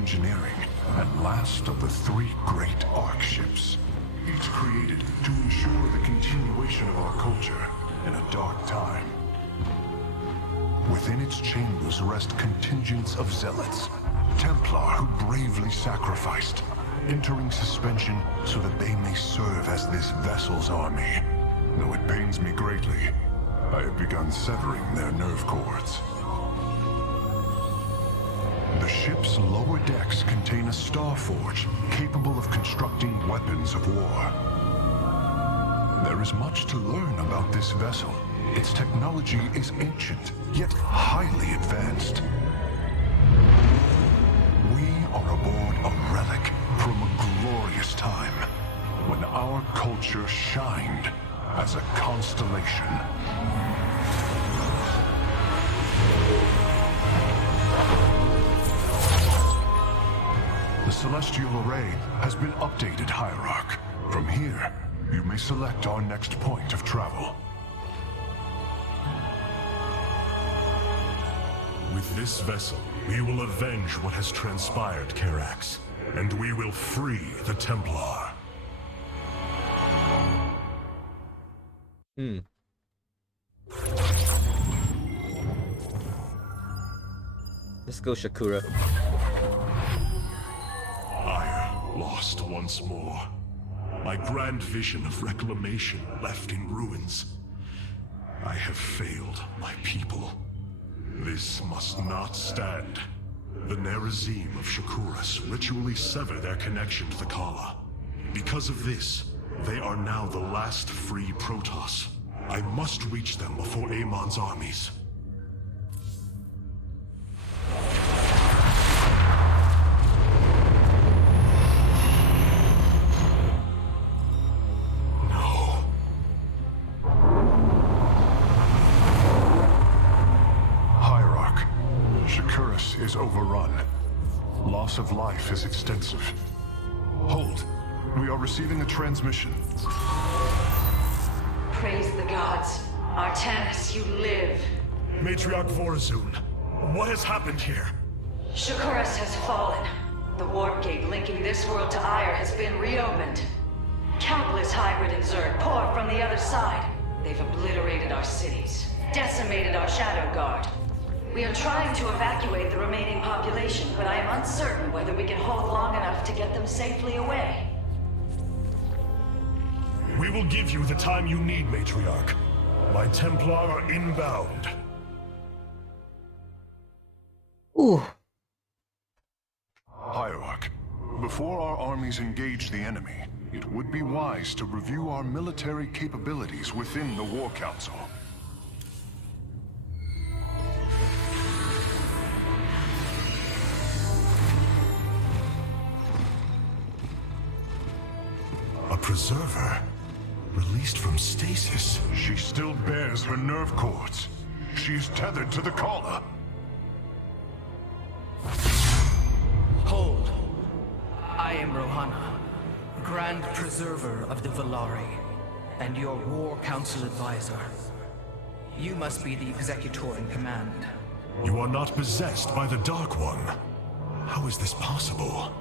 engineering, and last of the three great Ark ships. Each created to ensure the continuation of our culture in a dark time. Within its chambers rest contingents of zealots, Templar who bravely sacrificed, entering suspension so that they may serve as this vessel's army. Though it pains me greatly, I have begun severing their nerve cords. The ship's lower decks contain a star forge capable of constructing weapons of war. There is much to learn about this vessel. Its technology is ancient, yet highly advanced. We are aboard a relic from a glorious time, when our culture shined as a constellation. The celestial array has been updated, Hierarch. From here, you may select our next point of travel. With this vessel, we will avenge what has transpired, Karax, and we will free the Templar. Let's go, Shakura. Lost once more. My grand vision of reclamation left in ruins. I have failed my people. This must not stand. The Nerazim of Shakuras ritually sever their connection to the Kala. Because of this, they are now the last free Protoss. I must reach them before Amon's armies. Is overrun. Loss of life is extensive. Hold. We are receiving a transmission. Praise the gods. Artanis, you live. Matriarch Vorazun, what has happened here? Shakuras has fallen. The warp gate linking this world to Ire has been reopened. Countless hybrid and Zerg pour from the other side. They've obliterated our cities, decimated our Shadow Guard. We are trying to evacuate the remaining population, but I am uncertain whether we can hold long enough to get them safely away. We will give you the time you need, Matriarch. My Templar are inbound. Ooh. Hierarch, before our armies engage the enemy, it would be wise to review our military capabilities within the War Council. A preserver? Released from stasis? She still bears her nerve cords. She is tethered to the collar. Hold. I am Rohana, Grand Preserver of the Valari, and your War Council advisor. You must be the Executor in command. You are not possessed by the Dark One. How is this possible?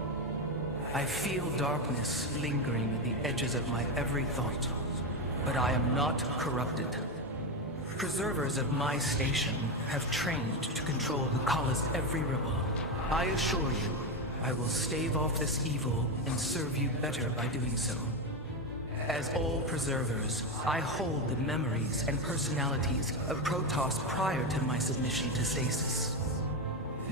I feel darkness lingering at the edges of my every thought, but I am not corrupted. Preservers of my station have trained to control the Kala's every ripple. I assure you, I will stave off this evil and serve you better by doing so. As all preservers, I hold the memories and personalities of Protoss prior to my submission to stasis.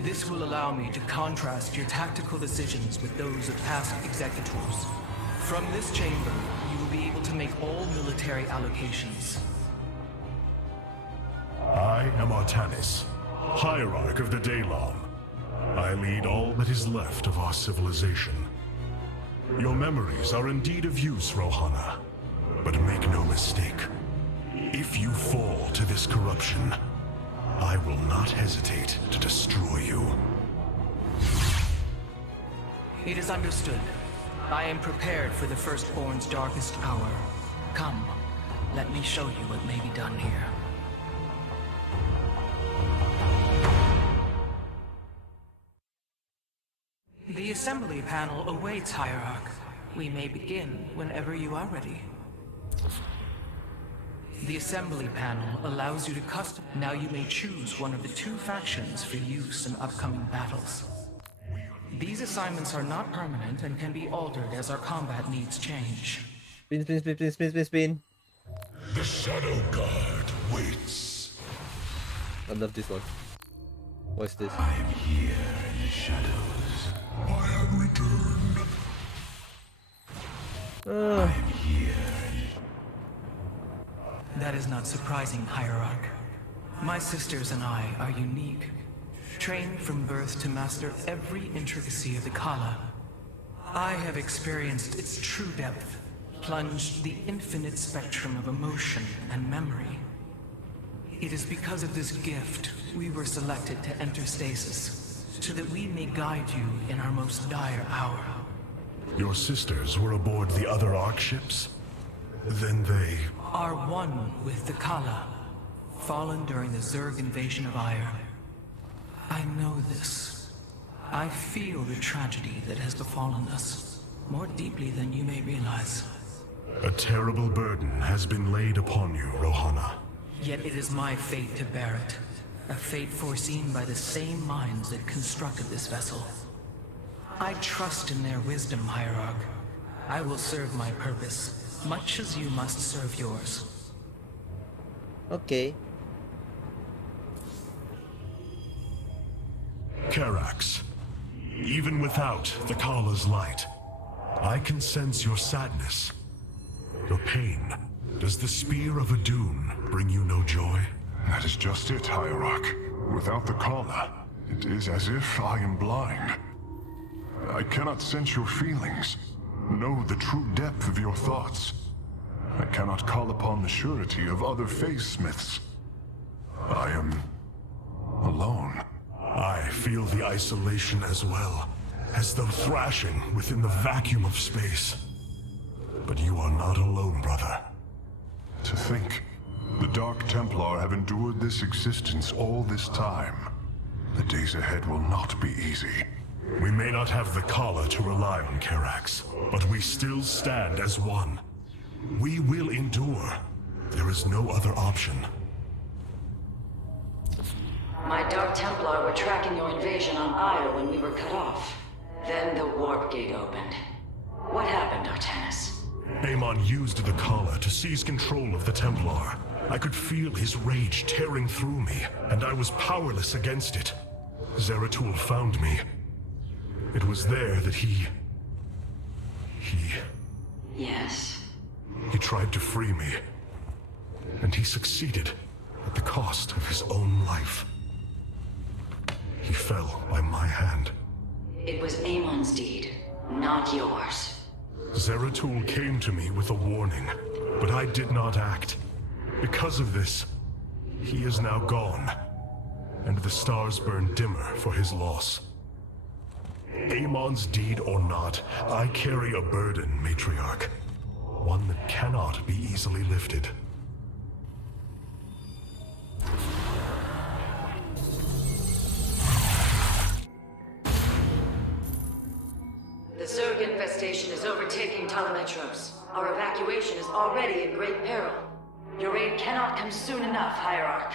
This will allow me to contrast your tactical decisions with those of past executors. From this chamber, you will be able to make all military allocations. I am Artanis, Hierarch of the Daylong. I lead all that is left of our civilization. Your memories are indeed of use, Rohana. But make no mistake, if you fall to this corruption, I will not hesitate to destroy you. It is understood. I am prepared for the Firstborn's darkest hour. Come, let me show you what may be done here. assembly panel awaits, Hierarch. We may begin whenever you are ready. The assembly panel allows you to custom. Now you may choose one of the 2 factions for use in upcoming battles. These assignments are not permanent and can be altered as our combat needs change. Spin, spin, spin, spin, spin, spin, spin. The Shadow Guard waits. I love this one. What's this? I am here in the shadows. I have returned. I am here. That is not surprising, Hierarch. My sisters and I are unique, trained from birth to master every intricacy of the Kala. I have experienced its true depth, plunged the infinite spectrum of emotion and memory. It is because of this gift we were selected to enter stasis, so that we may guide you in our most dire hour. Your sisters were aboard the other Ark ships? Then they... Are one with the Kala, fallen during the Zerg invasion of Aiur. I know this. I feel the tragedy that has befallen us, more deeply than you may realize. A terrible burden has been laid upon you, Rohana. Yet it is my fate to bear it. A fate foreseen by the same minds that constructed this vessel. I trust in their wisdom, Hierarch. I will serve my purpose, much as you must serve yours. Okay. Karax, even without the Kala's light, I can sense your sadness, your pain. Does the spear of Adun bring you no joy? That is just it, Hierarch. Without the Kala, it is as if I am blind. I cannot sense your feelings, know the true depth of your thoughts. I cannot call upon the surety of other phase-smiths. I am alone. I feel the isolation as well, as though thrashing within the vacuum of space. But you are not alone, brother. To think, the Dark Templar have endured this existence all this time. The days ahead will not be easy. We may not have the Kala to rely on, Karax, but we still stand as one. We will endure. There is no other option. My Dark Templar were tracking your invasion on Aiur when we were cut off. Then the warp gate opened. What happened, Artanis? Amon used the Kala to seize control of the Templar. I could feel his rage tearing through me, and I was powerless against it. Zeratul found me. It was there that he... Yes? He tried to free me. And he succeeded at the cost of his own life. He fell by my hand. It was Amon's deed, not yours. Zeratul came to me with a warning, but I did not act. Because of this, he is now gone, and the stars burn dimmer for his loss. Amon's deed or not, I carry a burden, Matriarch. One that cannot be easily lifted. The Zerg infestation is overtaking Telemetros. Our evacuation is already in great peril. Your aid cannot come soon enough, Hierarch.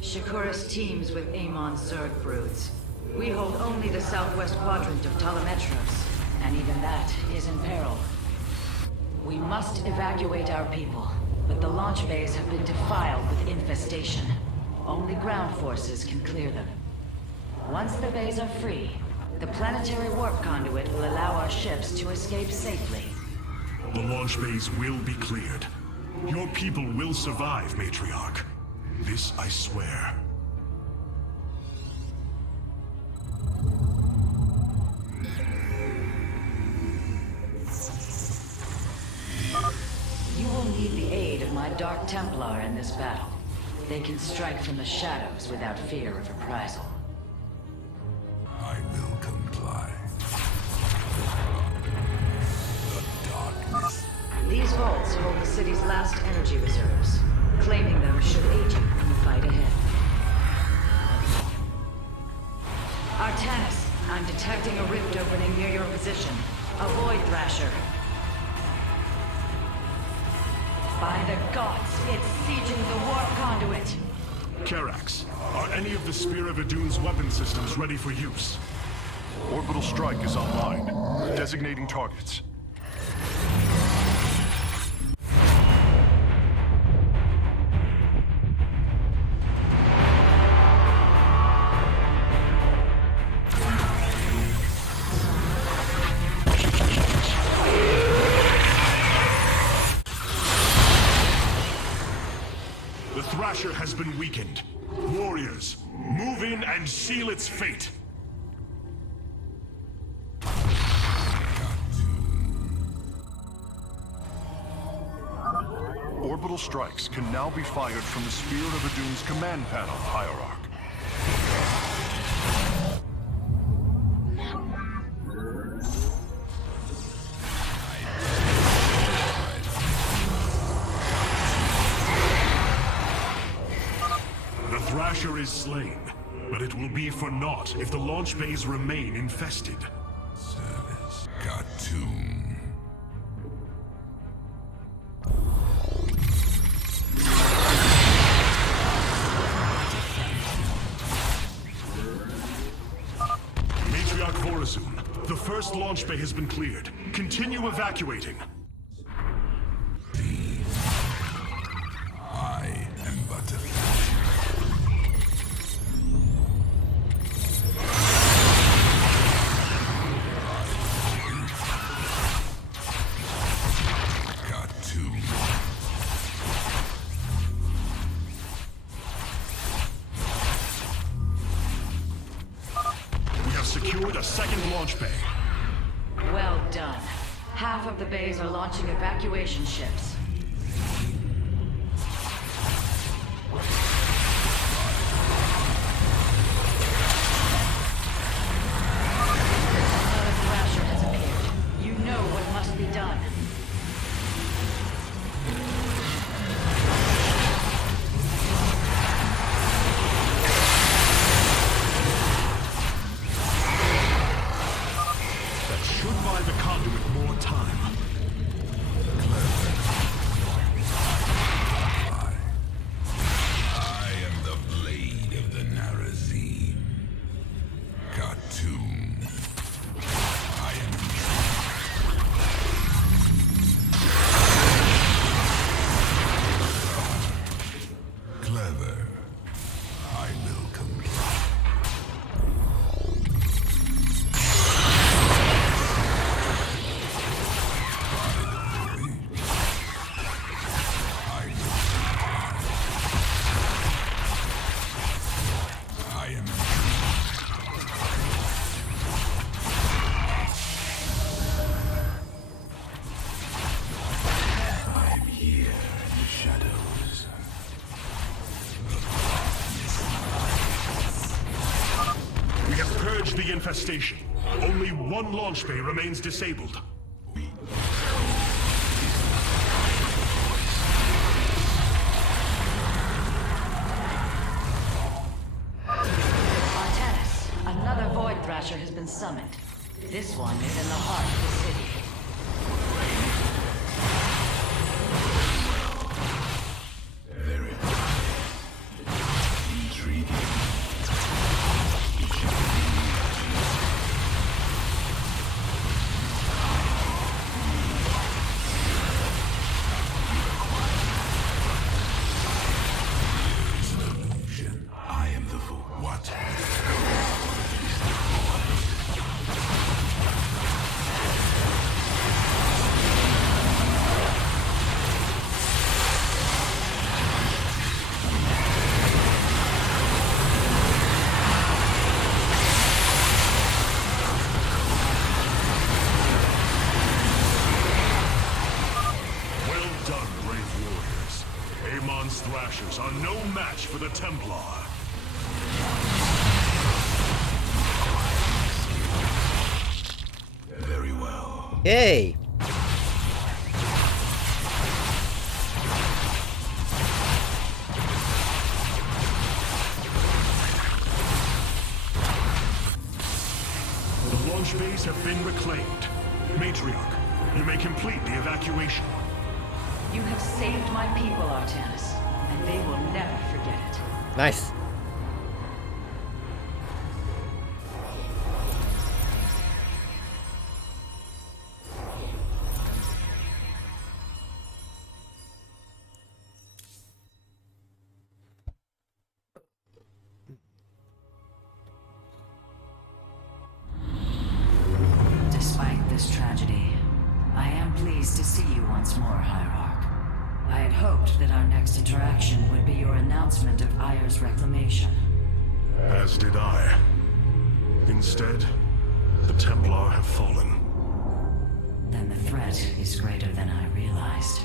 Shakuras teams with Amon's Zerg broods. We hold only the southwest quadrant of Telemetros, and even that is in peril. We must evacuate our people, but the launch bays have been defiled with infestation. Only ground forces can clear them. Once the bays are free, the planetary warp conduit will allow our ships to escape safely. The launch bays will be cleared. Your people will survive, Matriarch. This I swear. You will need the aid of my Dark Templar in this battle. They can strike from the shadows without fear of reprisal. I will come vaults hold the city's last energy reserves. Claiming them should aid you in the fight ahead. Artanis, I'm detecting a rift opening near your position. A void thrasher. By the gods, it's sieging the warp conduit. Karax, are any of the Spear of Adun's weapon systems ready for use? Orbital strike is online. Designating targets. The Thrasher has been weakened. Warriors, move in and seal its fate. Orbital strikes can now be fired from the Spear of Adun's command panel, Hierarch. The Thrasher is slain, but it will be for naught if the launch bays remain infested. Service. Got to. Matriarch Vorazun, the first launch bay has been cleared. Continue evacuating. I am but a got to. We have secured a second launch bay. Well done. Half of the bays are launching evacuation ships. Another Thrasher has appeared. You know what must be done. That should buy the conduit more time. I am the blade of the Narazim. Got to. I am clever. I will comply. I am I'm here in the shadows. We have purged the infestation. Only one launch bay remains disabled. Artanis, another void thrasher has been summoned. This one is in the heart of the city. Very intriguing. It's an illusion. I am the fool. What? Well done, brave warriors. Amon's Thrashers are no match for the Templar. Very well. Yay! cities have been reclaimed. Matriarch, you may complete the evacuation. You have saved my people, Artanis, and they will never forget it. Nice. Despite this tragedy, I am pleased to see you once more, Hierarch. I had hoped that our next interaction would be your announcement of Ayer's reclamation. As did I. Instead, the Templar have fallen. Then the threat is greater than I realized.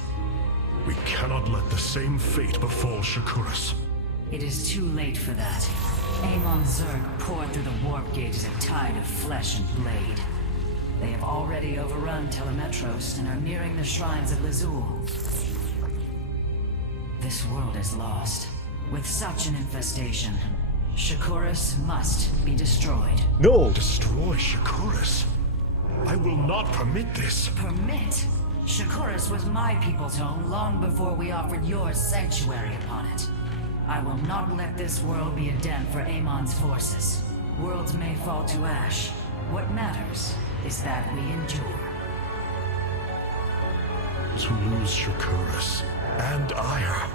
We cannot let the same fate befall Shakuras. It is too late for that. Amon Zerg poured through the warp gate as a tide of flesh and blade. They have already overrun Telemetros and are nearing the shrines of Lazul. This world is lost. With such an infestation, Shakuras must be destroyed. No! Destroy Shakuras? I will not permit this. Permit? Shakuras was my people's home long before we offered yours sanctuary upon it. I will not let this world be a den for Amon's forces. Worlds may fall to ash. What matters is that we endure. To lose Shakuras and Ayer.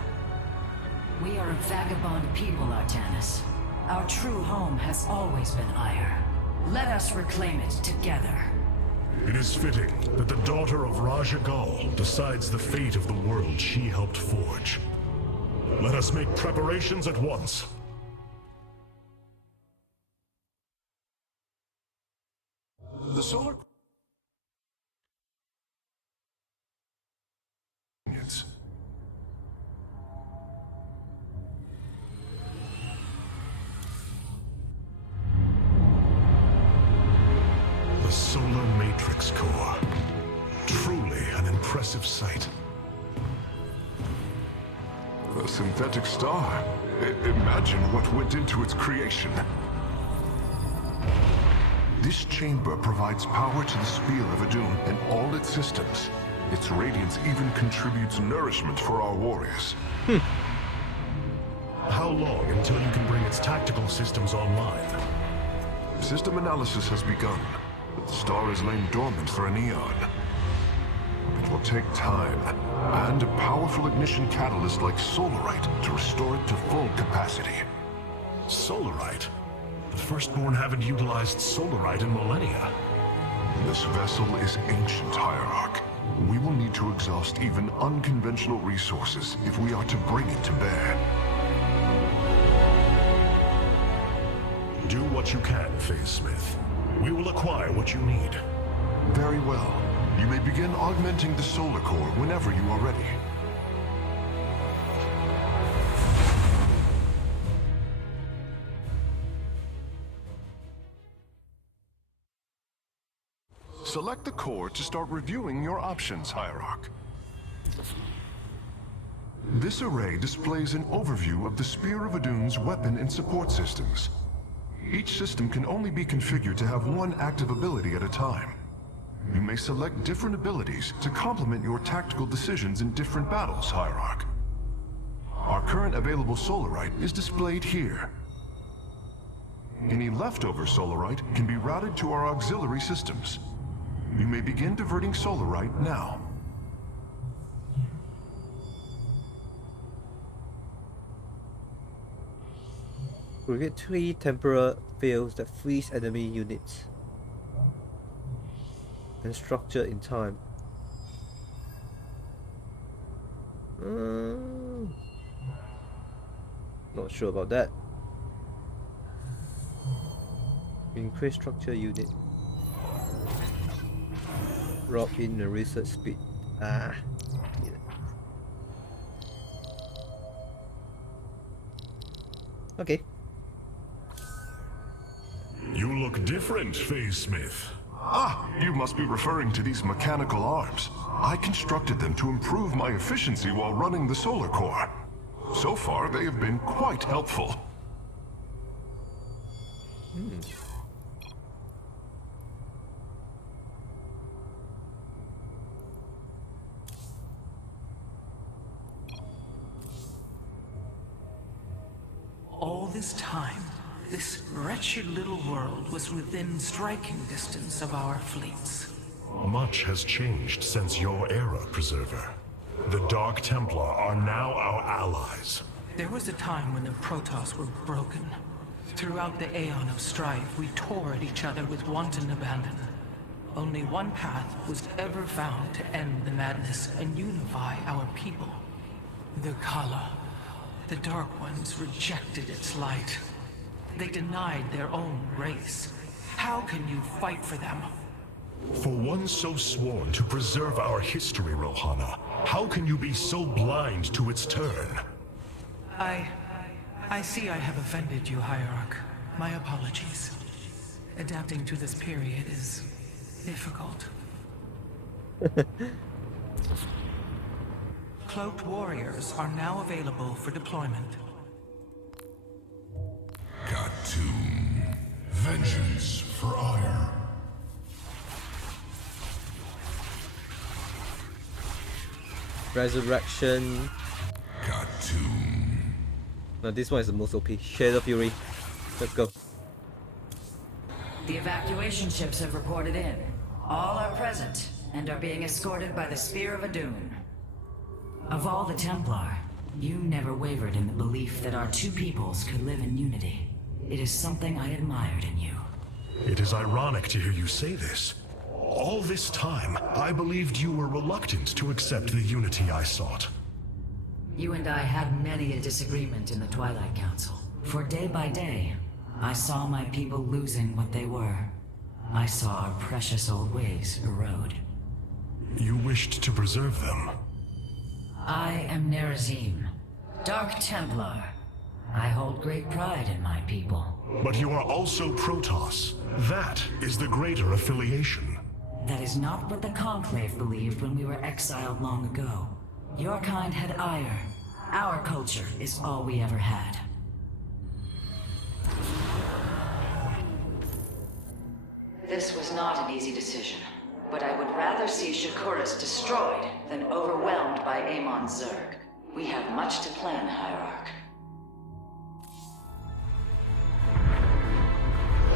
We are a vagabond people, Artanis. Our true home has always been Ayer. Let us reclaim it together. It is fitting that the daughter of Raja Gal decides the fate of the world she helped forge. Let us make preparations at once. The solar... It's... The Solar Matrix Core. Truly an impressive sight. A synthetic star. Imagine what went into its creation. This chamber provides power to the Spear of Adun and all its systems. Its radiance even contributes nourishment for our warriors. How long until you can bring its tactical systems online? System analysis has begun, but the star has lain dormant for an eon. It will take time, and a powerful ignition catalyst like Solarite to restore it to full capacity. Solarite? The Firstborn haven't utilized Solarite in millennia. This vessel is ancient, Hierarch. We will need to exhaust even unconventional resources if we are to bring it to bear. Do what you can, Phase Smith. We will acquire what you need. Very well. You may begin augmenting the solar core whenever you are ready. Select the core to start reviewing your options, Hierarch. This array displays an overview of the Spear of Adun's weapon and support systems. Each system can only be configured to have one active ability at a time. You may select different abilities to complement your tactical decisions in different battles, Hierarch. Our current available Solarite is displayed here. Any leftover Solarite can be routed to our auxiliary systems. You may begin diverting Solarite now. Create 3 temporal fields that freeze enemy units and structure in time. Not sure about that. Increase structure unit. Drop in the research speed. Yeah. Okay. You look different, Phase Smith. Ah, you must be referring to these mechanical arms. I constructed them to improve my efficiency while running the solar core. So far, they have been quite helpful. this time, this wretched little world was within striking distance of our fleets. Much has changed since your era, Preserver. The Dark Templar are now our allies. There was a time when the Protoss were broken. Throughout the aeon of strife, we tore at each other with wanton abandon. Only one path was ever found to end the madness and unify our people. The Kala. The Dark Ones rejected its light. They denied their own race. How can you fight for them? For one so sworn to preserve our history, Rohana, how can you be so blind to its turn? I see I have offended you, Hierarch. My apologies. Adapting to this period is difficult. Cloaked warriors are now available for deployment. Khartoum. Vengeance for ire. Resurrection. Khartoum. Now this one is the most OP. Shade of Fury. Let's go. The evacuation ships have reported in. All are present and are being escorted by the Spear of Adun. Of all the Templar, you never wavered in the belief that our two peoples could live in unity. It is something I admired in you. It is ironic to hear you say this. All this time, I believed you were reluctant to accept the unity I sought. You and I had many a disagreement in the Twilight Council. For day by day, I saw my people losing what they were. I saw our precious old ways erode. You wished to preserve them. I am Nerazim, Dark Templar. I hold great pride in my people. But you are also Protoss. That is the greater affiliation. That is not what the Conclave believed when we were exiled long ago. Your kind had ire. Our culture is all we ever had. This was not an easy decision, but I would rather see Shakuras destroyed than overwhelmed by Amon's Zerg. We have much to plan, Hierarch.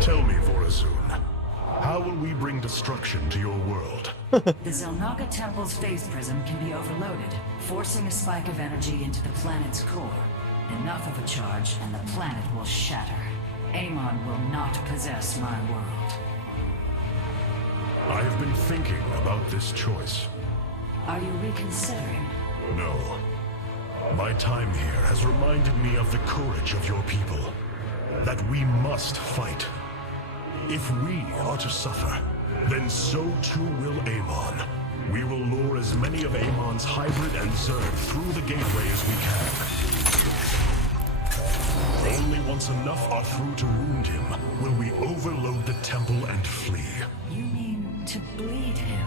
Tell me, Vorazun, how will we bring destruction to your world? The Zelnaga Temple's phase prism can be overloaded, forcing a spike of energy into the planet's core. Enough of a charge and the planet will shatter. Amon will not possess my world. I have been thinking about this choice. Are you reconsidering? No. My time here has reminded me of the courage of your people. That we must fight. If we are to suffer, then so too will Amon. We will lure as many of Amon's hybrid and Zerg through the gateway as we can. Only once enough are through to wound him will we overload the temple and flee. You mean to bleed him?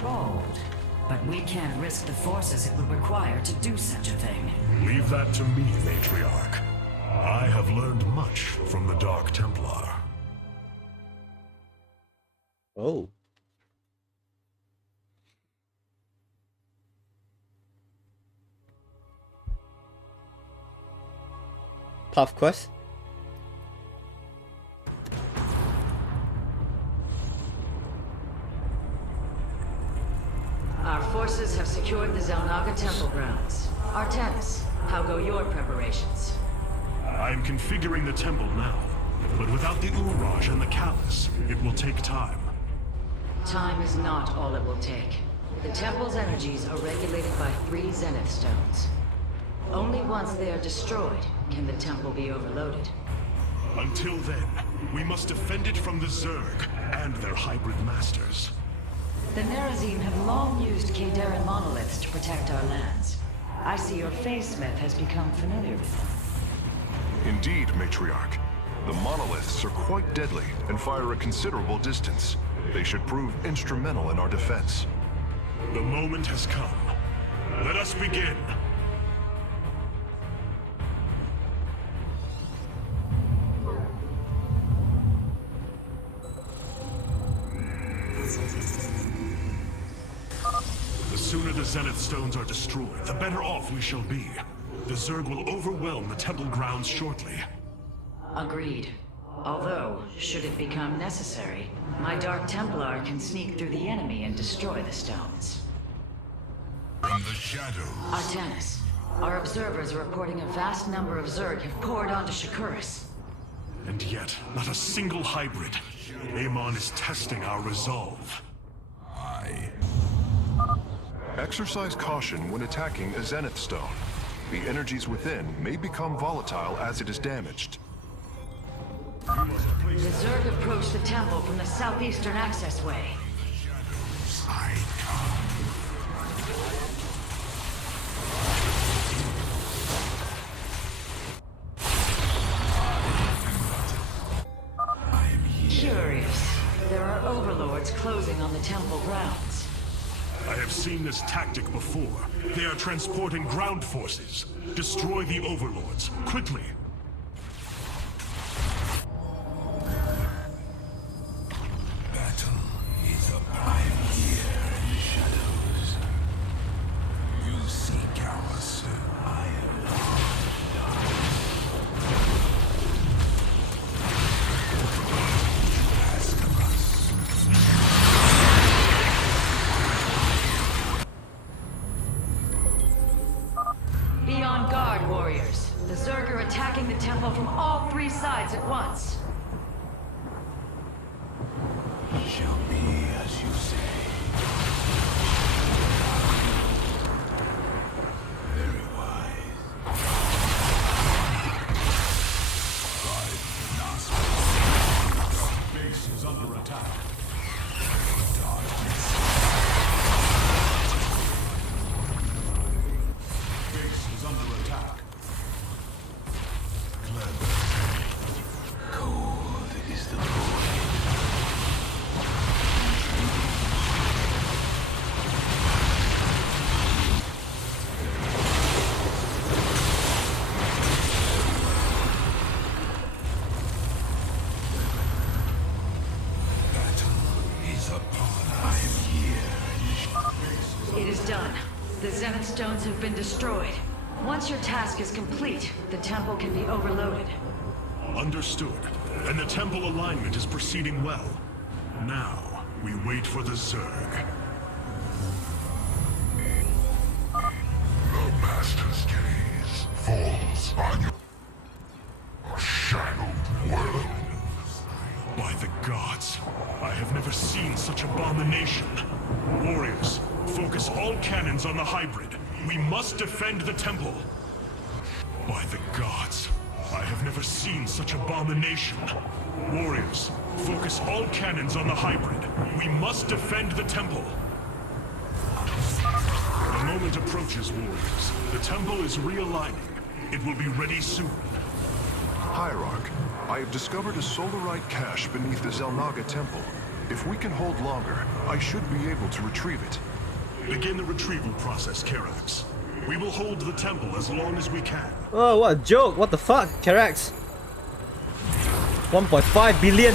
Bold. But we can't risk the forces it would require to do such a thing. Leave that to me, Matriarch. I have learned much from the Dark Templar. Oh. Path quest? Our forces have secured the Zelnaga Temple grounds. Artanis, how go your preparations? I am configuring the temple now, but without the Uraj and the Callus, it will take time. Time is not all it will take. The temple's energies are regulated by 3 Zenith stones. Only once they are destroyed can the temple be overloaded. Until then, we must defend it from the Zerg and their hybrid masters. The Nerazim have long used Kadaran monoliths to protect our lands. I see your face smith has become familiar with them. Indeed, Matriarch. The monoliths are quite deadly and fire a considerable distance. They should prove instrumental in our defense. The moment has come. Let us begin. The sooner the Zenith stones are destroyed, the better off we shall be. The Zerg will overwhelm the temple grounds shortly. Agreed. Although, should it become necessary, my Dark Templar can sneak through the enemy and destroy the stones. From the shadows. Artanis, our observers are reporting a vast number of Zerg have poured onto Shakuris. And yet, not a single hybrid. Amon is testing our resolve. Exercise caution when attacking a Zenith Stone. The energies within may become volatile as it is damaged. The Zerg approach the temple from the southeastern access way. I come. Curious. There are overlords closing on the temple grounds. I have seen this tactic before. They are transporting ground forces. Destroy the overlords, quickly. Battle is upon here in the shadows. You seek our soul. I am ask of us. Be on guard, warriors. The Zerg are attacking the temple from all three sides at once. Shall be as you say. Very wise. Base is under attack. Base is under attack. Cold is the void. It is done. The Zenith stones have been destroyed. Once your task is complete, the temple can be overloaded. Understood. And the temple alignment is proceeding well. Now, we wait for the Zerg. The Master's gaze falls on you. A shadowed world. By the gods, I have never seen such abomination. Warriors, focus all cannons on the hybrid. We must defend the temple. By the gods, I have never seen such abomination. Warriors, focus all cannons on the hybrid. We must defend the temple. The moment approaches, warriors. The temple is realigning. It will be ready soon. Hierarch, I have discovered a solarite cache beneath the Zelnaga temple. If we can hold longer, I should be able to retrieve it. Begin the retrieval process, Karax. We will hold the temple as long as we can. Oh, what a joke! What the fuck, Karax? 1.5 billion.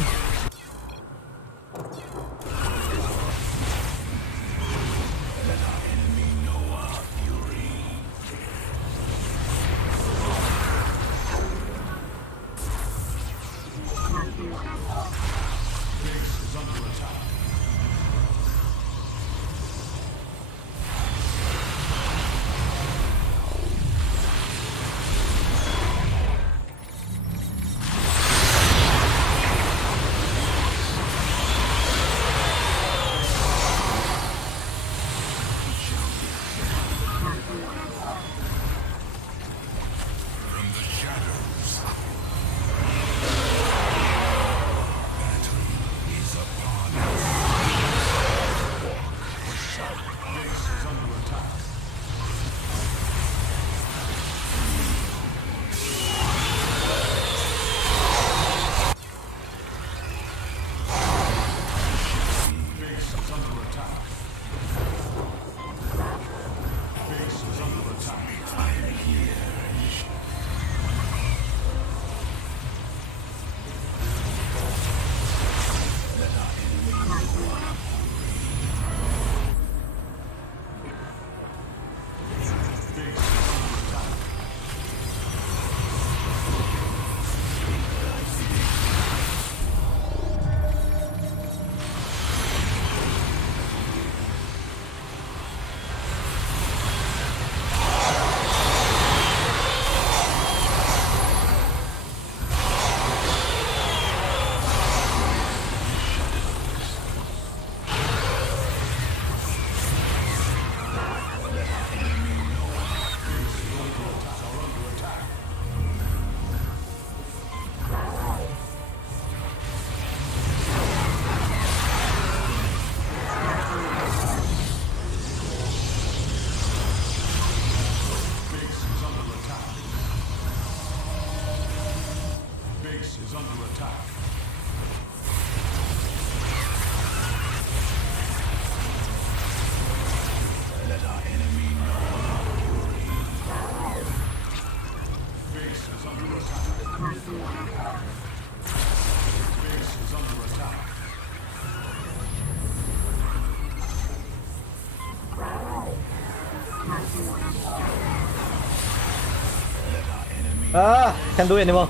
Ah, can't do it anymore.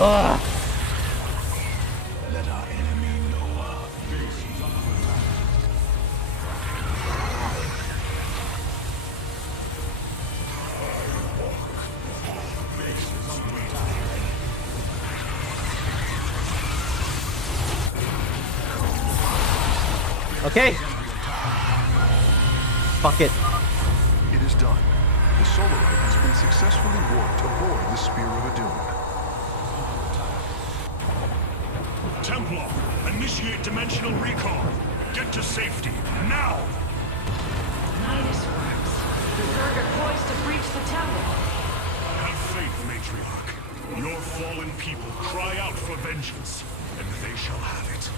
Ah. Let our enemy know our Okay. Fuck it. It is done. The Solarite has been successfully warped aboard the Spear of Adun. Templar, initiate dimensional recall. Get to safety, now! Midas works. The Zerg are poised to breach the temple. Have faith, Matriarch. Your fallen people cry out for vengeance, and they shall have it.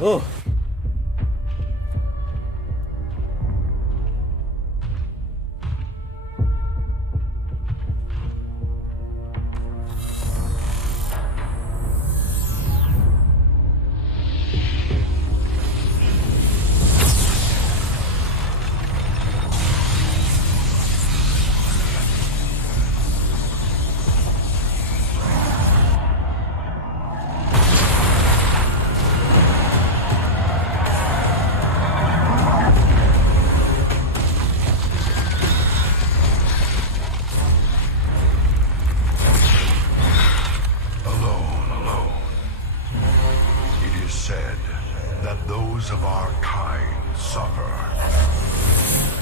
Oh. Of our kind suffer,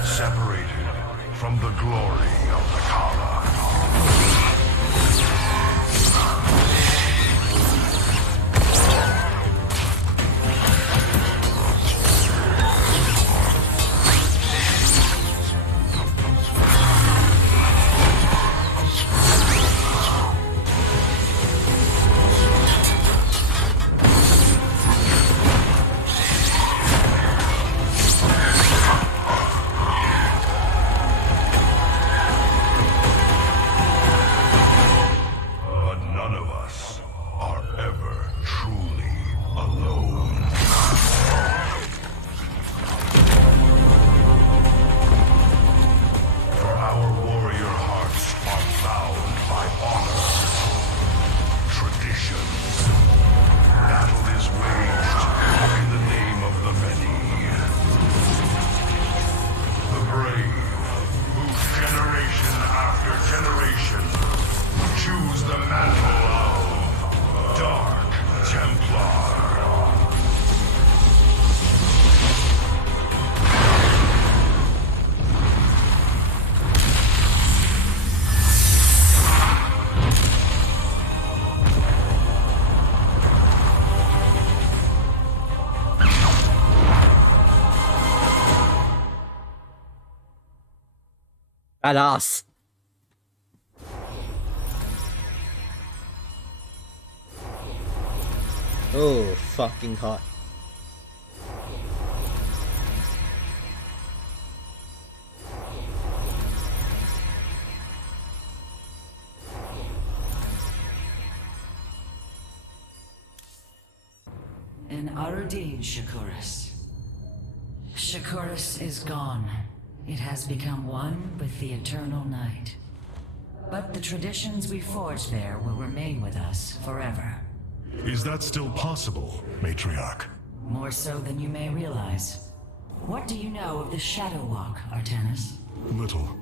separated from the glory of the Kala. Badass. Oh, fucking hot. An Artanis, Shakuras. Shakuras is gone. It has become one with the eternal night. But the traditions we forged there will remain with us forever. Is that still possible, Matriarch? More so than you may realize. What do you know of the Shadow Walk, Artanis? Little.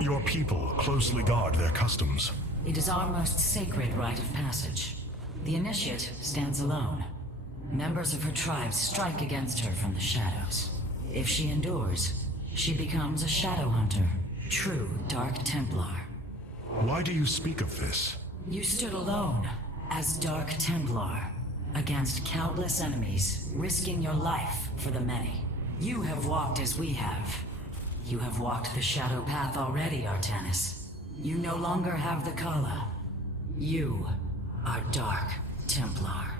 Your people closely guard their customs. It is our most sacred rite of passage. The Initiate stands alone. Members of her tribe strike against her from the shadows. If she endures, she becomes a Shadow Hunter, true Dark Templar. Why do you speak of this? You stood alone, as Dark Templar, against countless enemies, risking your life for the many. You have walked as we have. You have walked the Shadow Path already, Artanis. You no longer have the Kala. You are Dark Templar.